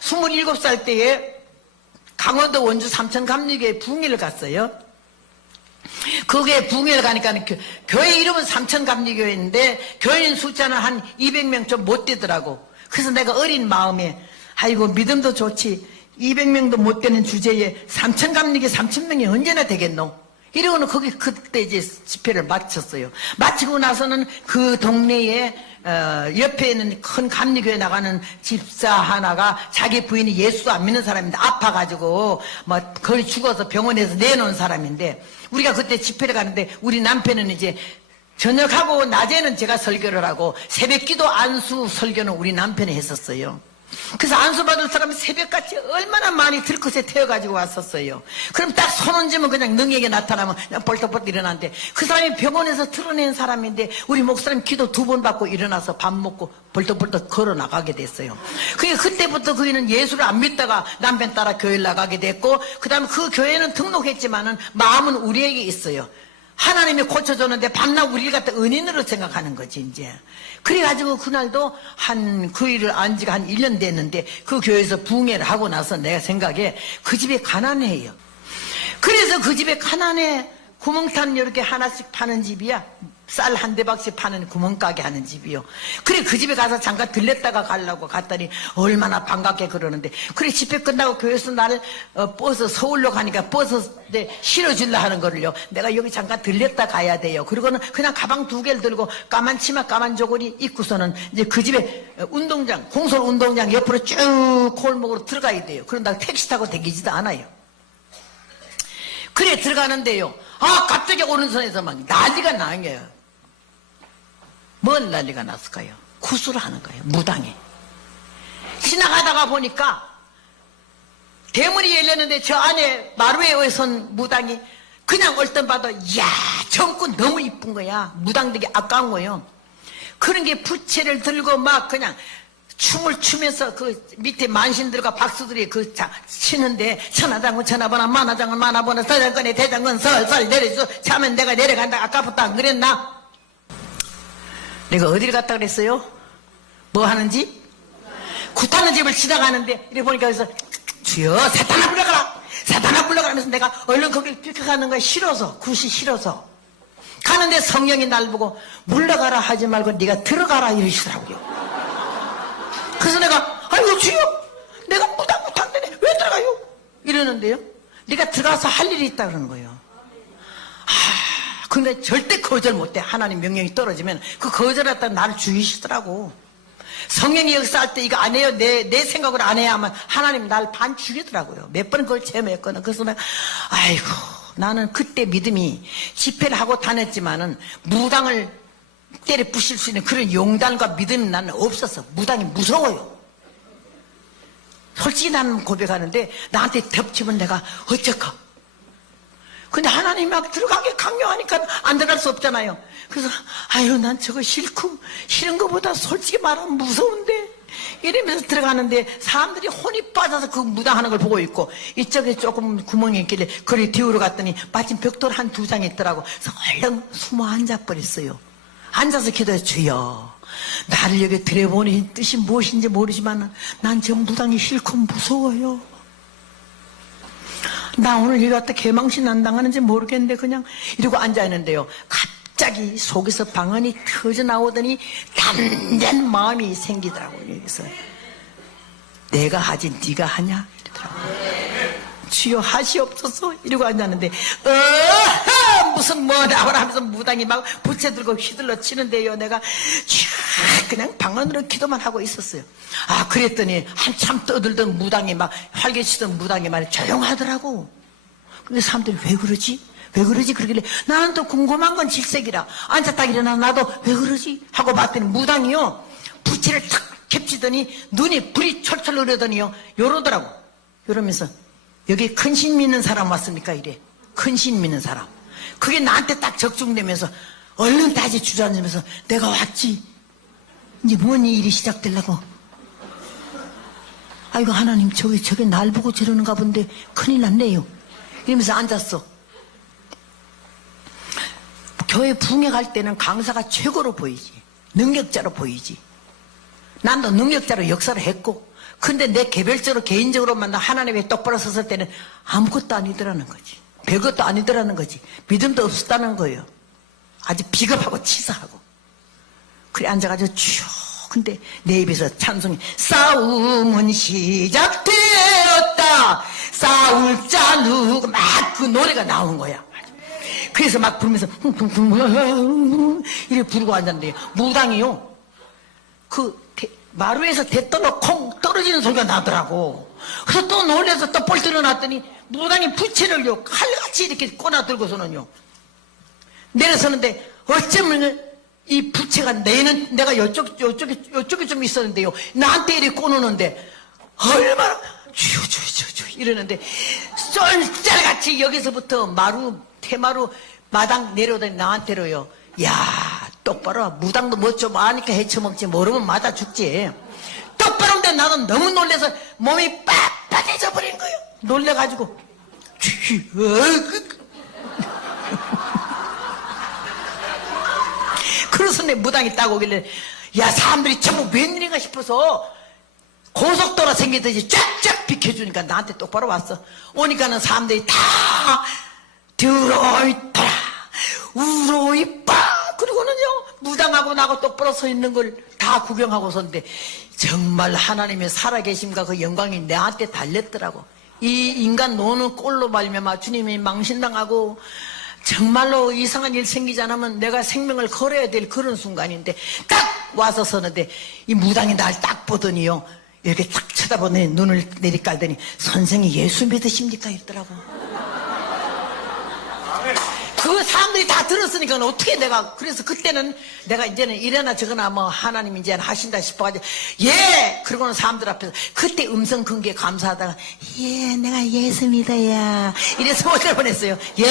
27살 때에 강원도 원주 삼천 감리교에 붕의를 갔어요. 거기에 붕의를 가니까 교- 교회 이름은 삼천 감리교회인데 교인 숫자는 한 200명 좀 못 되더라고. 그래서 내가 어린 마음에 아이고 믿음도 좋지 200명도 못 되는 주제에 삼천 감리교 3천 명이 언제나 되겠노? 이러고는 거기 그때 이제 집회를 마쳤어요. 마치고 나서는 그 동네에 어, 옆에 있는 큰 감리교회 나가는 집사 하나가 자기 부인이 예수 안 믿는 사람인데 아파가지고 뭐 거의 죽어서 병원에서 내놓은 사람인데 우리가 그때 집회를 가는데 우리 남편은 이제 저녁하고 낮에는 제가 설교를 하고 새벽기도 안수 설교는 우리 남편이 했었어요. 그래서 안수 받을 사람은 새벽같이 얼마나 많이 들것에 태워가지고 왔었어요. 그럼 딱 손 얹으면 그냥 능에게 나타나면 그냥 벌떡벌떡 일어나는데 그 사람이 병원에서 틀어낸 사람인데 우리 목사님 기도 두 번 받고 일어나서 밥 먹고 벌떡벌떡 걸어 나가게 됐어요. 그게 그때부터 그이는 예수를 안 믿다가 남편 따라 교회를 나가게 됐고 그 다음에 그 교회는 등록했지만은 마음은 우리에게 있어요. 하나님이 고쳐줬는데 밤낮 우리를 갖다 은인으로 생각하는 거지 이제. 그래가지고 그날도 한 그 일을 안 지가 한 1년 됐는데 그 교회에서 붕해를 하고 나서 내가 생각에 그 집에 가난해요. 그래서 그 집에 가난해 구멍탄 이렇게 하나씩 파는 집이야. 쌀 한 대박씩 파는 구멍가게 하는 집이요. 그래 그 집에 가서 잠깐 들렸다가 가려고 갔더니 얼마나 반갑게 그러는데. 그래 집회 끝나고 교회에서 나를 어, 버스 서울로 가니까 버스 에 실어줄라 하는 거를요. 내가 여기 잠깐 들렸다 가야 돼요. 그리고는 그냥 가방 두 개를 들고 까만 치마 까만 저고리 입고서는 이제 그 집에 운동장 공설 운동장 옆으로 쭉 골목으로 들어가야 돼요. 그런다 택시 타고 다니지도 않아요 그래 들어가는데요. 아 갑자기 오른손에서 막 난리가 나는 거예요. 뭔 난리가 났을까요? 구슬을 하는 거예요. 무당에. 지나가다가 보니까 대문이 열렸는데 저 안에 마루에 선 무당이 그냥 얼떨 봐도 이야 정꾼 너무 이쁜 거야. 무당 되게 아까운 거예요. 그런 게 부채를 들고 막 그냥 춤을 추면서 그 밑에 만신들과 박수들이 그 자, 치는데 천하장군 천하번호 만하장군 만하번호 서장군의 대장군 설설 내려줘 자면 내가 내려간다 아까부터 안 그랬나? 내가 어디를 갔다 그랬어요? 뭐 하는지? 굿하는 집을 지나가는데 이래 보니까 여기서 주여 사탄아 불러가라 사탄아 불러가면서 내가 얼른 거길 비켜가는 거야 싫어서 굿이 싫어서 가는데 성령이 날 보고 물러가라 하지 말고 네가 들어가라 이러시더라고요 그래서 내가 아이고 주여 내가 무당 못한다네. 왜 들어가요? 이러는데요. 네가 들어가서 할 일이 있다 그러는 거예요. 하, 근데 절대 거절 못해. 하나님 명령이 떨어지면 그 거절했다 나를 죽이시더라고. 성령이 역사할 때 이거 안 해요. 내, 내 생각으로 안 해야 하면 하나님 날 반 죽이더라고요. 몇 번 그걸 체험했거든 그래서 내가 아이고 나는 그때 믿음이 집회를 하고 다녔지만은 무당을 때려 부실 수 있는 그런 용단과 믿음이 나는 없었어. 무당이 무서워요. 솔직히 나는 고백하는데 나한테 덮치면 내가 어쩔까? 근데 하나님이 막 들어가게 강요하니까 안 들어갈 수 없잖아요. 그래서 아유 난 저거 싫고 싫은 것보다 솔직히 말하면 무서운데 이러면서 들어가는데 사람들이 혼이 빠져서 그 무당하는 걸 보고 있고 이쪽에 조금 구멍이 있길래 거리 뒤로 갔더니 마침 벽돌 한 두장 있더라고. 그래서 얼른 숨어 앉아버렸어요. 앉아서 기도해 주여 나를 여기 들여보니 뜻이 무엇인지 모르지만 난저 무당이 싫고 무서워요. 나 오늘 여기 왔다 개망신 안 당하는지 모르겠는데 그냥 이러고 앉아있는데요. 갑자기 속에서 방언이 터져 나오더니 단단 마음이 생기더라고요 여기서. 내가 하지 네가 하냐? 이러더라고요. 주여 하시옵소서. 이러고 앉았는데 어 무슨 뭐 나오라 하면서 무당이 막 부채 들고 휘둘러 치는데요 내가 쫙 그냥 방언으로 기도만 하고 있었어요 아 그랬더니 한참 떠들던 무당이 막 활개치던 무당이 말이 조용하더라고 근데 사람들이 왜 그러지? 왜 그러지? 그러길래 나는 또 궁금한 건 질색이라 앉았다 일어나 나도 왜 그러지? 하고 봤더니 무당이요 부채를 탁 캡치더니 눈이 불이 철철 흐르더니요 요러더라고 요러면서 여기 큰 신 믿는 사람 왔습니까? 이래. 큰 신 믿는 사람. 그게 나한테 딱 적중되면서 얼른 다시 주저앉으면서 내가 왔지. 이제 뭔 일이 시작되려고. 아이고 하나님 저게 저게 날 보고 저러는가 본데 큰일 났네요. 이러면서 앉았어. 교회 붕에 갈 때는 강사가 최고로 보이지. 능력자로 보이지. 난도 능력자로 역사를 했고 근데 내 개별적으로 개인적으로만 나 하나님의 똑바로 섰을 때는 아무것도 아니더라는 거지. 별것도 아니더라는 거지. 믿음도 없었다는 거예요. 아주 비겁하고 치사하고. 그래 앉아가지고 쭉 근데 내 입에서 찬송이 싸움은 시작되었다 싸울 자 누구 막 그 노래가 나오는 거야 그래서 막 부르면서 이렇게 부르고 앉았는데 무당이요 그 대- 마루에서 대떨어 콩 떨어지는 소리가 나더라고. 그래서 또 놀래서 또뻘 들어놨더니 무당이 부채를요 칼같이 이렇게 꼬나 들고서는요 내려서는데 어쩌면 이 부채가 내는 내가 요쪽 요쪽에 요쪽에 좀 있었는데요. 나한테 이렇게 꼬누는데 얼마나 주주주주 이러는데 쏠짤같이 여기서부터 마루 대마루 마당 내려오더니 나한테로요. 야 똑바로 무당도 뭐 좀 아니까 헤쳐먹지 모르면 맞아 죽지. 똑바로 근데 나는 너무 놀래서 몸이 빳빳해져 버린 거예요. 놀래가지고 그래서 내 무당이 딱 오길래 야 사람들이 전부 웬일인가 싶어서 고속도로 생기듯이 쫙쫙 비켜주니까 나한테 똑바로 왔어. 오니까는 사람들이 다 들어있더라. 그리고는요 무당하고 나하고 똑바로 서 있는 걸 다 구경하고 섰는데 정말 하나님의 살아계심과 그 영광이 내한테 달렸더라고. 이 인간 노는 꼴로 말미암아 주님이 망신당하고 정말로 이상한 일 생기지 않으면 내가 생명을 걸어야 될 그런 순간인데 딱 와서 서는데 이 무당이 날 딱 보더니요. 이렇게 딱 쳐다보더니 눈을 내리깔더니 선생이 예수 믿으십니까? 이랬더라고 그 사람들이 다 들었으니까 어떻게 내가 그래서 그때는 내가 이제는 이래나 저거나 뭐 하나님 이제 하신다 싶어가지고 예! 그러고는 사람들 앞에서 그때 음성 큰게 감사하다가 예 내가 예수 믿어야. 이래서 어제 보냈어요. 예!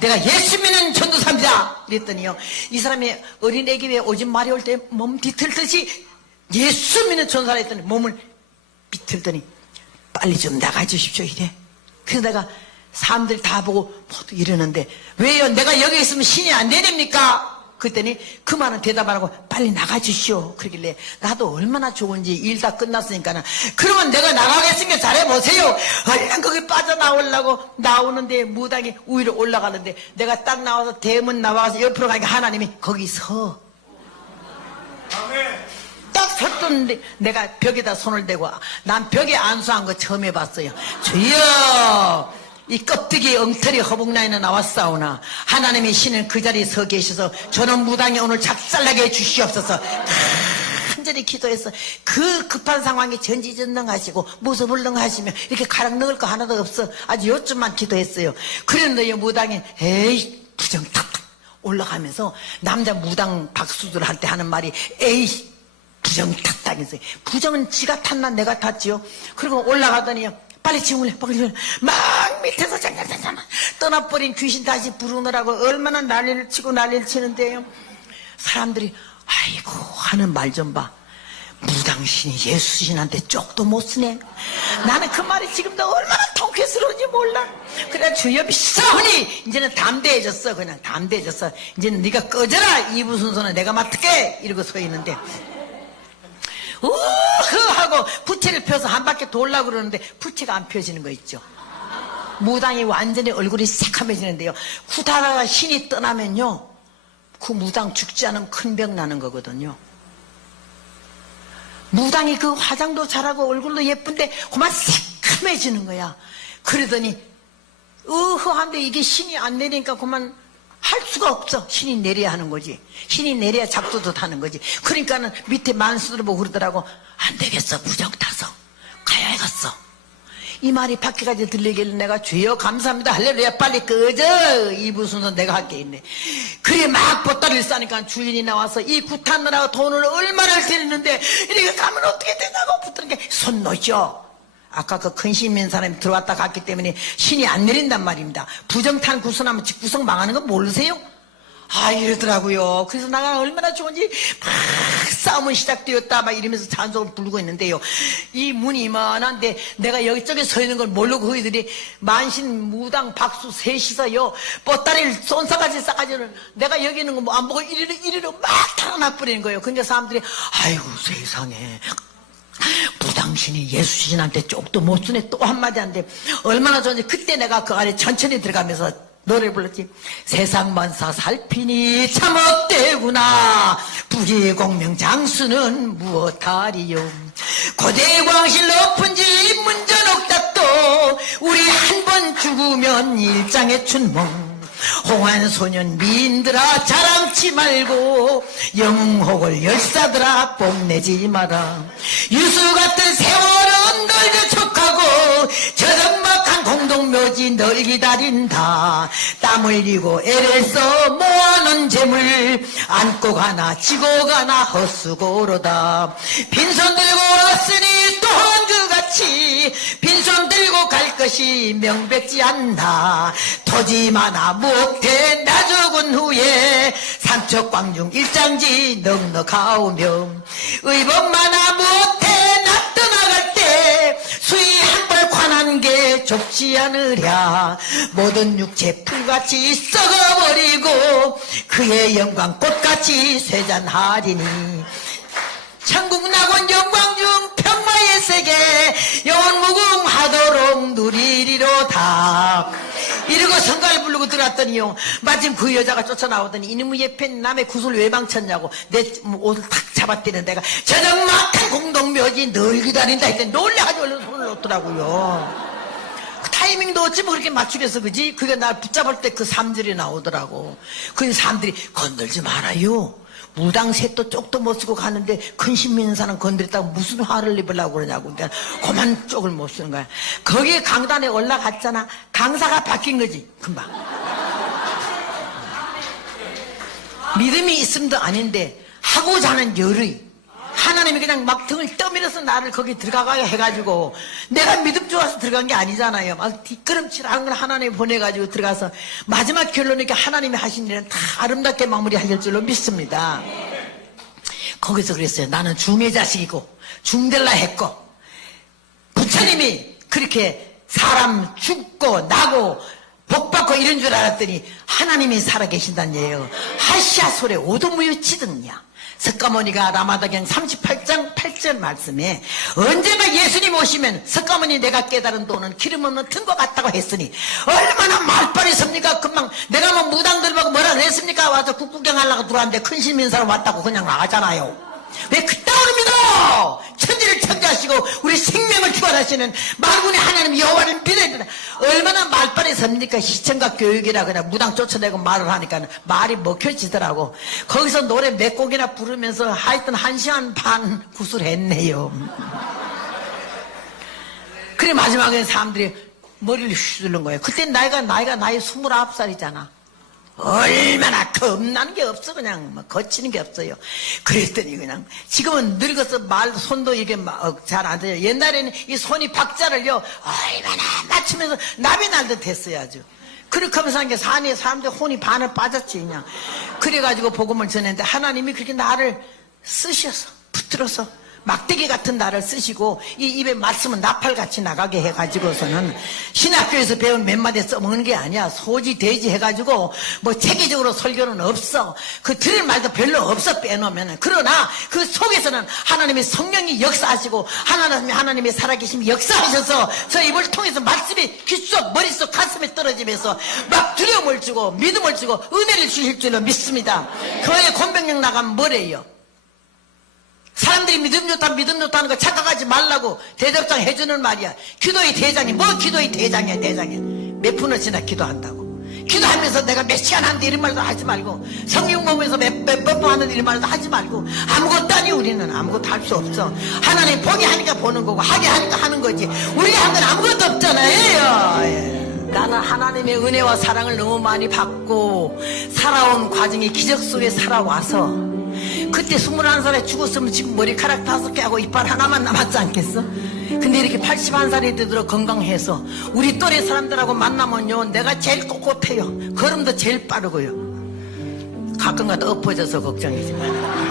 내가 예수 믿는 전도사입니다. 이랬더니요. 이 사람이 어린애기에 오줌 마리 올때몸 뒤틀듯이 예수 믿는 전도사라 했더니 몸을 비틀더니 빨리 좀 나가주십시오 이래. 그래서 내가 사람들 다 보고 모두 이러는데 왜요? 내가 여기 있으면 신이 안 내립니까? 그랬더니 그 말은 대답 안 하고 빨리 나가주시오. 그러길래 나도 얼마나 좋은지 일 다 끝났으니까는 그러면 내가 나가겠으니까 잘해보세요. 얼른 거기 빠져나오려고 나오는데 무당이 위로 올라가는데 내가 딱 나와서 대문 나와서 옆으로 가니까 하나님이 거기 서. 딱 섰던데 내가 벽에다 손을 대고 난 벽에 안수한 거 처음 해봤어요. 주여 이 껍데기 엉터리 허벅라인에 나왔사오나 하나님의 신은 그 자리에 서 계셔서 저는 무당이 오늘 작살나게 해주시옵소서 간절히 기도해서 그 급한 상황에 전지전능하시고 무서불능하시며 이렇게 가락 넣을 거 하나도 없어 아주 요점만 기도했어요. 그런데 이 무당이 에이 부정 탁탁 올라가면서 남자 무당 박수들 할때 하는 말이 에이 부정 탔다면서요. 부정은 지가 탔나 내가 탔지요. 그리고 올라가더니요. 빨리 해, 빨리 해. 막 밑에서 장장장장 떠나버린 귀신 다시 부르느라고 얼마나 난리를 치고 난리를 치는데요. 사람들이 아이고 하는 말 좀 봐. 무당신이 예수신한테 쪽도 못 쓰네. 나는 그 말이 지금도 얼마나 통쾌스러운지 몰라. 그래 주여 비싸우니 이제는 담대해졌어. 그냥 담대해졌어. 이제는 네가 꺼져라 이부 순서는 내가 맡을게 이러고 서 있는데 우흐 하고 부채를 펴서 한 바퀴 돌라고 그러는데 부채가 안 펴지는 거 있죠. 무당이 완전히 얼굴이 새카매지는데요. 후다가 신이 떠나면요. 그 무당 죽지 않으면 큰 병 나는 거거든요. 무당이 그 화장도 잘하고 얼굴도 예쁜데 그만 새카매지는 거야. 그러더니 으흐한데 이게 신이 안 내리니까 그만 할 수가 없어. 신이 내려야 하는 거지. 신이 내려야 작두도 타는 거지. 그러니까는 밑에 만수들 보고 그러더라고. 안 되겠어. 부정 타서. 가야겠어. 이 말이 밖에까지 들리길래 내가 주여 감사합니다. 할렐루야. 빨리 꺼져. 이 무슨 내가 할 게 있네. 그래 막 보따리를 싸니까 주인이 나와서 이 구타느라고 돈을 얼마나 드리는데 이렇게 가면 어떻게 된다고 붙드는 게 손 놓죠. 아까 그 큰 신민 사람이 들어왔다 갔기 때문에 신이 안 내린단 말입니다. 부정탄 구성하면 집구성 망하는 거 모르세요? 아 이러더라고요. 그래서 나가 얼마나 좋은지 막 싸움은 시작되었다 막 이러면서 찬송을 부르고 있는데요. 이 문이 이만한데 내가 여기저기 서 있는 걸 모르고 그이들이 만신 무당 박수 셋이서요. 뻗다리를 쏜사가지 싸가지를 내가 여기 있는 거 뭐 안 보고 이리로 이리로 막 달아나 버리는 거예요. 근데 사람들이 아이고 세상에 부당신이 예수 신한테 쪽도 못 쓰네. 또 한마디 한데 얼마나 좋은지 그때 내가 그 안에 천천히 들어가면서 노래 불렀지. 세상 만사 살피니 참업되구나. 부귀공명 장수는 무엇하리요? 고대 광실 높은 집 문전 옥답도 우리 한 번 죽으면 일장의 춘몽 홍한소년 미인들아 자랑치 말고 영웅혹을 열사들아 뽐내지 마라. 유수 같은 세월은 널 저촉하고 저정막한 공동묘지 널 기다린다. 땀 흘리고 애를 써 모아놓은 재물 안고 가나 지고 가나 헛수고로다. 빈손 들고 왔으니 또한 그같이 빈손 들고 갈 것이 명백지 않나. 토지 많아 못해 나 죽은 후에 삼척광중 일장지 넉넉하오며 의복 많아 못해 나 떠나갈 때 수위 한벌 관한 게 좁지 않으랴. 모든 육체 풀같이 썩어버리고 그의 영광 꽃같이 쇠잔하리니 누리리로다 이러고 성가를 부르고 들어왔더니요. 마침 그 여자가 쫓아나오더니 이놈의 예팬 남의 구슬 왜 망쳤냐고 내 옷을 탁 잡아떼는 내가 저녁 막한 공동묘지 늘 기다린다 했더니 놀래가지고 얼른 손을 놓더라고요. 그 타이밍도 어찌 뭐 그렇게 맞추겠어 그지? 그게 날 붙잡을 때 그 삼절이 나오더라고. 그 사람들이 건들지 말아요 무당 셋도 쪽도 못 쓰고 가는데 큰심 있는 사람 건드렸다고 무슨 화를 입으려고 그러냐고. 그러니까 그만 쪽을 못 쓰는 거야. 거기에 강단에 올라갔잖아. 강사가 바뀐 거지 금방. 믿음이 있음도 아닌데 하고자 하는 열의 하나님이 그냥 막 등을 떠밀어서 나를 거기 들어가게 해가지고 내가 믿음 좋아서 들어간 게 아니잖아요. 막 뒷걸음질하는 걸 하나님이 보내가지고 들어가서 마지막 결론이 하나님이 하신 일은 다 아름답게 마무리하실 줄로 믿습니다. 거기서 그랬어요. 나는 중의 자식이고 중될라 했고 부처님이 그렇게 사람 죽고 나고 복 받고 이런 줄 알았더니 하나님이 살아계신다는 얘기예요. 하시아 소래 오도무유 치등냐. 석가모니가 라마다경 38장 8절 말씀에 언제나 예수님 오시면 석가모니 내가 깨달은 돈은 기름 없는 튼것 같다고 했으니 얼마나 말빨이 섭니까? 금방 내가 뭐 무당들 보고 뭐라 그랬습니까? 와서 국구경 하려고 들어왔는데 큰 신민 사람 왔다고 그냥 나가잖아요 왜 그따위로 믿어 천지를 창조하시고 우리 생명을 주관하시는 만군의 하나님 여호와를 믿어야 된다. 얼마나 말빨이 섭니까? 시청각 교육이라 그냥 무당 쫓아내고 말을 하니까 말이 먹혀지더라고. 거기서 노래 몇 곡이나 부르면서 하여튼 한 시간 반 구슬했네요. 그래 마지막에 사람들이 머리를 휘두른 거예요. 그때 나이가 나이가 나이 29살이잖아 얼마나 겁나는 게 없어. 그냥 뭐 거치는 게 없어요. 그랬더니 그냥 지금은 늙어서 말 손도 이게 잘 안 돼요 옛날에는 이 손이 박자를요 얼마나 맞추면서 나비 날듯 했어요 아주. 그렇게 하면서 한게 산에 사람들 혼이 반을 빠졌지 그냥. 그래가지고 복음을 전했는데 하나님이 그렇게 나를 쓰셔서 붙들어서 막대기 같은 나를 쓰시고 이 입에 말씀은 나팔같이 나가게 해가지고서는 신학교에서 배운 몇 마디 써먹는 게 아니야. 소지 돼지 해가지고 뭐 체계적으로 설교는 없어. 그 들을 말도 별로 없어 빼놓으면 그러나 그 속에서는 하나님의 성령이 역사하시고 하나님이 하나님의 살아계심이 역사하셔서 저 입을 통해서 말씀이 귀속 머릿속 가슴에 떨어지면서 막 두려움을 주고 믿음을 주고 은혜를 주실 줄로 믿습니다. 교회 권병령 나가면 뭐래요 사람들이 믿음 좋다 믿음 좋다는 거 착각하지 말라고 대접장 해주는 말이야. 기도의 대장이 뭐 기도의 대장이야 대장이야? 몇 푼어치나 기도한다고. 기도하면서 내가 몇 시간 하는데 이런 말도 하지 말고 성경 보면서 몇번 하는 이런 말도 하지 말고 아무것도 아니 우리는. 아무것도 할 수 없어. 하나님 보게 하니까 보는 거고 하게 하니까 하는 거지. 우리가 한 건 아무것도 없잖아요 예. 나는 하나님의 은혜와 사랑을 너무 많이 받고 살아온 과정이 기적 속에 살아와서 그때 21살에 죽었으면 지금 머리카락 다섯 개 하고 이빨 하나만 남았지 않겠어? 근데 이렇게 81살이 되도록 건강해서 우리 또래 사람들하고 만나면요 내가 제일 꼿꼿해요. 걸음도 제일 빠르고요. 가끔가다 엎어져서 걱정이지만